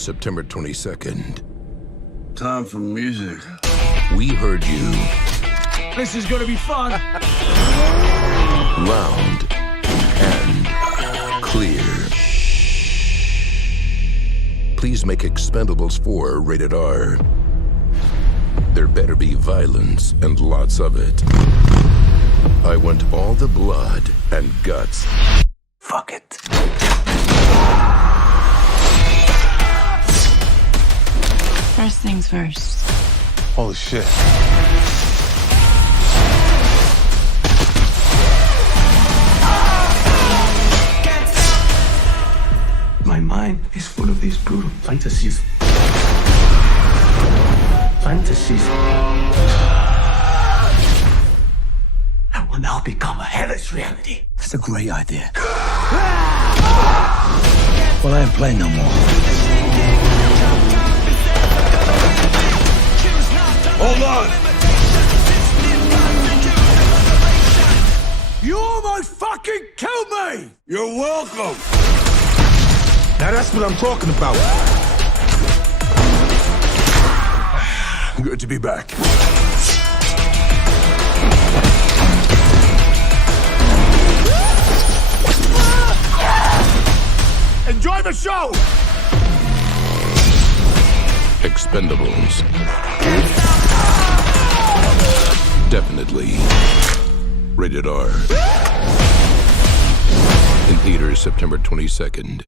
September 22nd. Time for music. We heard you This is gonna be fun. loud and clear. Please make Expendables 4 rated R. There better be violence and lots of it. I want all the blood and guts. Fuck it. First things first. Holy shit. My mind is full of these brutal fantasies. Fantasies. That will now become a hellish reality. That's a great idea. Well, I ain't playing no more. Hold on! You almost fucking killed me! You're welcome! Now that's what I'm talking about. Good to be back. Enjoy the show! Expendables. Definitely rated R. In theaters September 22nd.